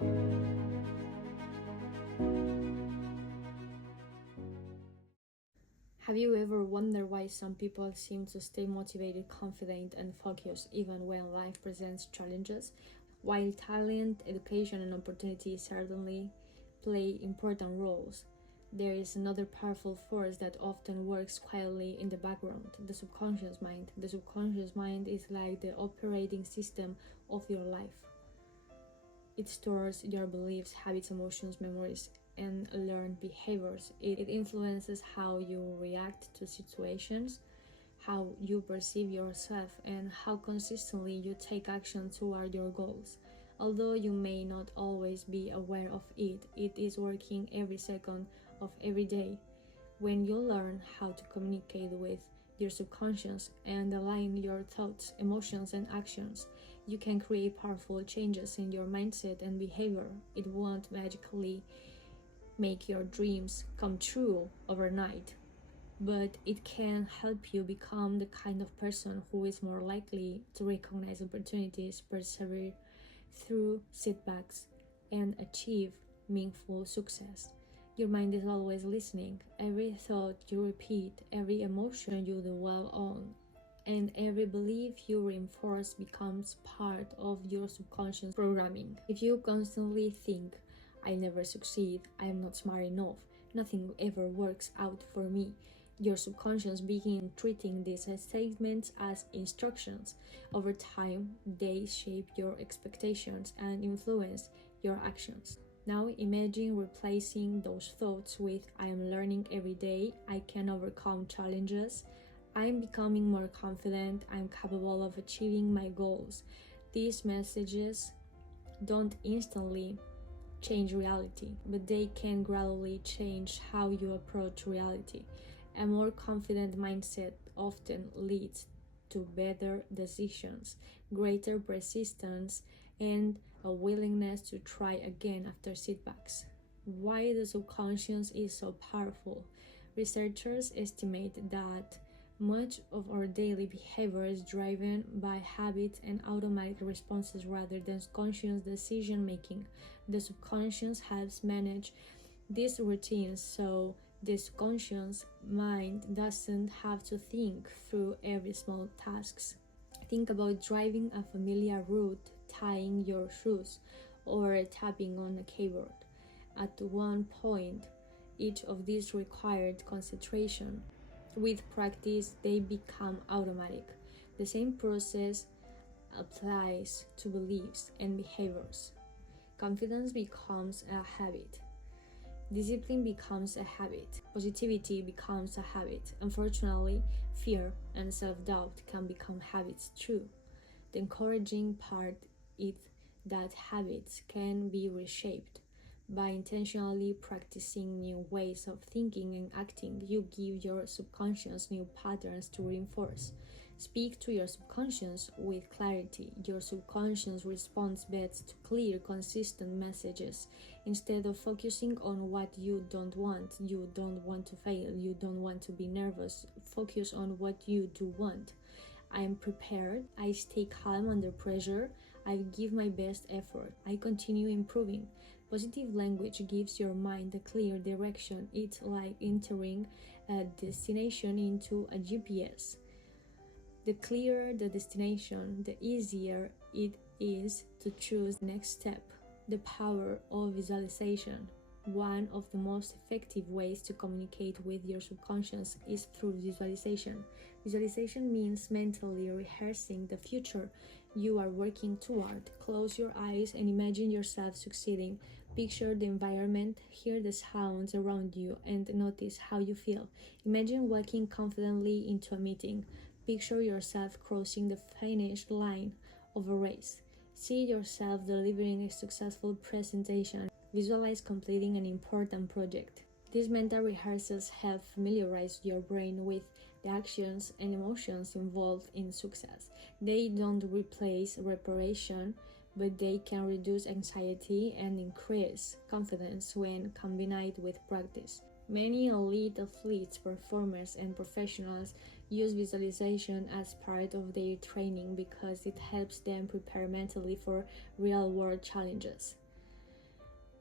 Have you ever wondered why some people seem to stay motivated, confident, and focused even when life presents challenges? While talent, education, and opportunity certainly play important roles, there is another powerful force that often works quietly in the background: the subconscious mind. The subconscious mind is like the operating system of your life. It stores your beliefs, habits, emotions, memories, and learned behaviors. It influences how you react to situations, how you perceive yourself, and how consistently you take action toward your goals. Although you may not always be aware of it, it is working every second of every day. When you learn how to communicate with your subconscious and align your thoughts, emotions, and actions, you can create powerful changes in your mindset and behavior. It won't magically make your dreams come true overnight, but it can help you become the kind of person who is more likely to recognize opportunities, persevere through setbacks, and achieve meaningful success. Your mind is always listening. Every thought you repeat, every emotion you dwell on, and every belief you reinforce becomes part of your subconscious programming. If you constantly think, "I never succeed, I am not smart enough, nothing ever works out for me," your subconscious begins treating these statements as instructions. Over time, they shape your expectations and influence your actions. Now imagine replacing those thoughts with, "I am learning every day, I can overcome challenges, I'm becoming more confident, I'm capable of achieving my goals." These messages don't instantly change reality, but they can gradually change how you approach reality. A more confident mindset often leads to better decisions, greater persistence, and a willingness to try again after setbacks. Why the subconscious is so powerful? Researchers estimate that much of our daily behavior is driven by habits and automatic responses rather than conscious decision making. The subconscious helps manage these routines so the subconscious mind doesn't have to think through every small tasks. Think about driving a familiar route, tying your shoes, or tapping on a keyboard. At one point, each of these required concentration. With practice, they become automatic. The same process applies to beliefs and behaviors. Confidence becomes a habit. Discipline becomes a habit. Positivity becomes a habit. Unfortunately, fear and self-doubt can become habits too. The encouraging part is that habits can be reshaped. By intentionally practicing new ways of thinking and acting, you give your subconscious new patterns to reinforce. Speak to your subconscious with clarity. Your subconscious responds best to clear, consistent messages. Instead of focusing on what you don't want to fail, you don't want to be nervous, focus on what you do want. I am prepared, I stay calm under pressure, I give my best effort, I continue improving. Positive language gives your mind a clear direction. It's like entering a destination into a GPS. The clearer the destination, the easier it is to choose the next step. The power of visualization. One of the most effective ways to communicate with your subconscious is through visualization. Visualization means mentally rehearsing the future you are working toward. Close your eyes and imagine yourself succeeding. Picture the environment, hear the sounds around you, and notice how you feel. Imagine walking confidently into a meeting. Picture yourself crossing the finish line of a race. See yourself delivering a successful presentation. Visualize completing an important project. These mental rehearsals help familiarize your brain with the actions and emotions involved in success. They don't replace preparation, but they can reduce anxiety and increase confidence when combined with practice. Many elite athletes, performers, and professionals use visualization as part of their training because it helps them prepare mentally for real-world challenges.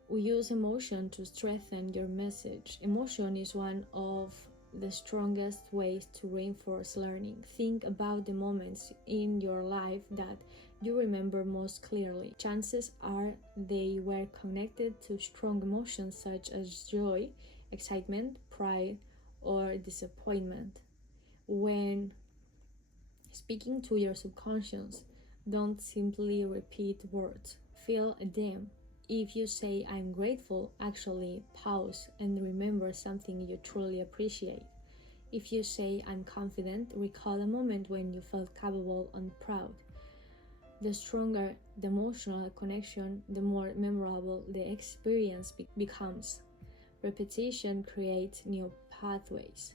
We use emotion to strengthen your message. Emotion is one of the strongest ways to reinforce learning. Think about the moments in your life that you remember most clearly. Chances are they were connected to strong emotions such as joy, excitement, pride, or disappointment. When speaking to your subconscious, don't simply repeat words, feel them. If you say, I'm grateful, actually pause and remember something you truly appreciate. If you say, I'm confident, recall a moment when you felt capable and proud. The stronger the emotional connection, the more memorable the experience becomes. Repetition creates new pathways.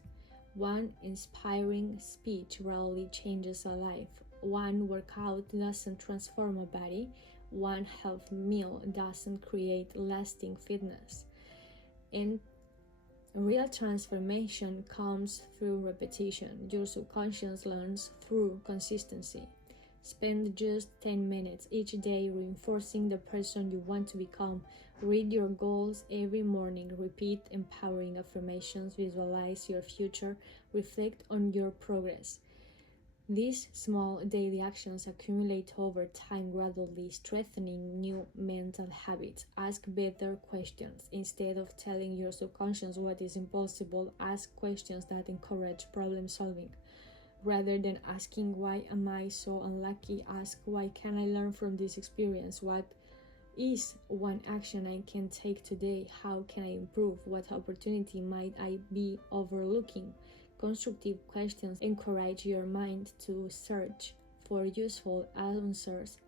One inspiring speech rarely changes a life. One workout doesn't transform a body. One healthy meal doesn't create lasting fitness. And real transformation comes through repetition. Your subconscious learns through consistency. Spend just 10 minutes each day reinforcing the person you want to become. Read your goals every morning. Repeat empowering affirmations. Visualize your future. Reflect on your progress. These small daily actions accumulate over time, gradually strengthening new mental habits. Ask better questions. Instead of telling your subconscious what is impossible, ask questions that encourage problem solving. Rather than asking, why am I so unlucky, ask, why can I learn from this experience? What is one action I can take today? How can I improve? What opportunity might I be overlooking? Constructive questions encourage your mind to search for useful answers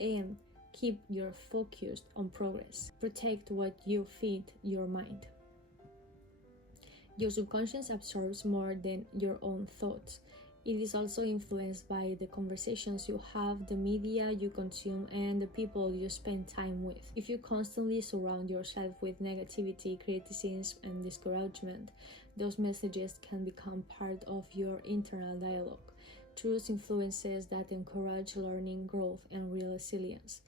and keep your focus on progress. Protect what you feed your mind. Your subconscious absorbs more than your own thoughts. It is also influenced by the conversations you have, the media you consume, and the people you spend time with. If you constantly surround yourself with negativity, criticism, and discouragement, those messages can become part of your internal dialogue. Choose influences that encourage learning, growth, and real resilience.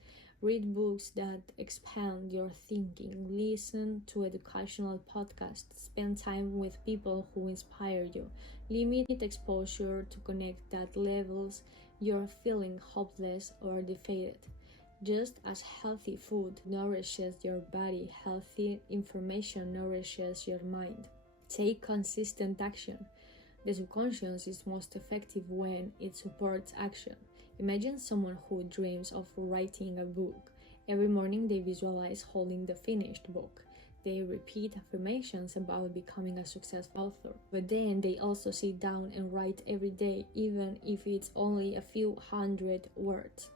Read books that expand your thinking. Listen to educational podcasts. Spend time with people who inspire you. Limit exposure to connect that levels you're feeling hopeless or defeated. Just as healthy food nourishes your body, healthy information nourishes your mind. Take consistent action. The subconscious is most effective when it supports action. Imagine someone who dreams of writing a book. Every morning they visualize holding the finished book. They repeat affirmations about becoming a successful author. But then they also sit down and write every day, even if it's only a few hundred words.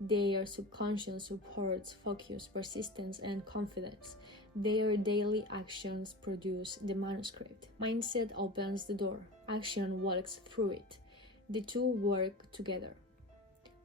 Their subconscious supports focus, persistence, and confidence. Their daily actions produce the manuscript. Mindset opens the door. Action walks through it. The two work together.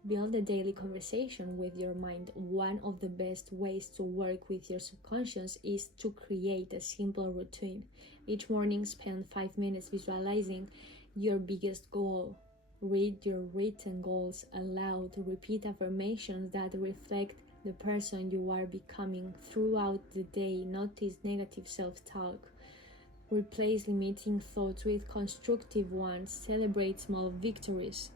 Build a daily conversation with your mind. One of the best ways to work with your subconscious is to create a simple routine. Each morning, spend 5 minutes visualizing your biggest goal. Read your written goals aloud. Repeat affirmations that reflect the person you are becoming throughout the day. Notice negative self-talk. Replace limiting thoughts with constructive ones. Celebrate small victories.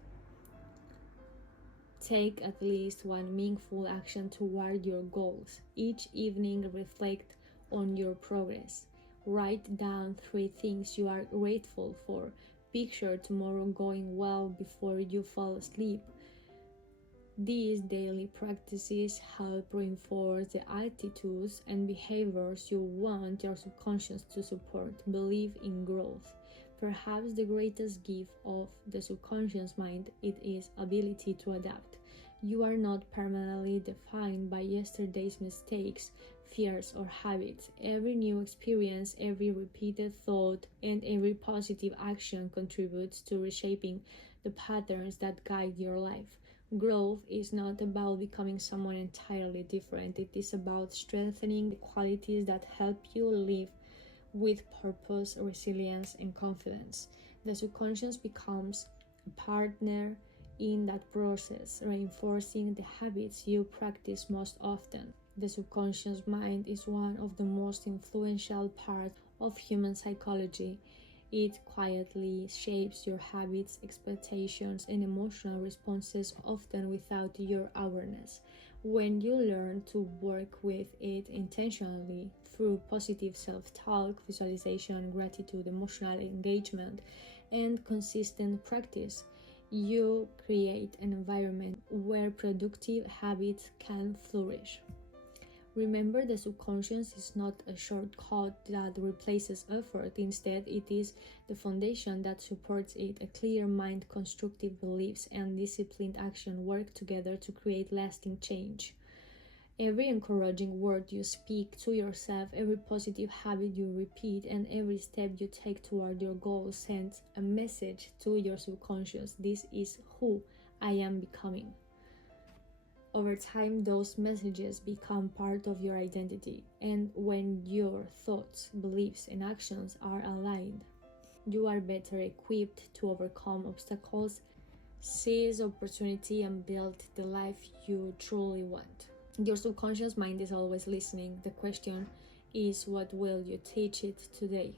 Take at least one meaningful action toward your goals. Each evening, reflect on your progress. Write down 3 things you are grateful for. Picture tomorrow going well before you fall asleep. These daily practices help reinforce the attitudes and behaviors you want your subconscious to support. Believe in growth. Perhaps the greatest gift of the subconscious mind it is ability to adapt. You are not permanently defined by yesterday's mistakes, fears, or habits. Every new experience, every repeated thought, and every positive action contributes to reshaping the patterns that guide your life. Growth is not about becoming someone entirely different. It is about strengthening the qualities that help you live with purpose, resilience, and confidence. The subconscious becomes a partner in that process, reinforcing the habits you practice most often. The subconscious mind is one of the most influential parts of human psychology. It quietly shapes your habits, expectations, and emotional responses, often without your awareness. When you learn to work with it intentionally through positive self talk, visualization, gratitude, emotional engagement, and consistent practice, you create an environment where productive habits can flourish. Remember, the subconscious is not a shortcut that replaces effort. Instead, it is the foundation that supports it. A clear mind, constructive beliefs, and disciplined action work together to create lasting change. Every encouraging word you speak to yourself, every positive habit you repeat, and every step you take toward your goal sends a message to your subconscious. This is who I am becoming. Over time, those messages become part of your identity, and when your thoughts, beliefs, and actions are aligned, you are better equipped to overcome obstacles, seize opportunity, and build the life you truly want. Your subconscious mind is always listening. The question is, what will you teach it today?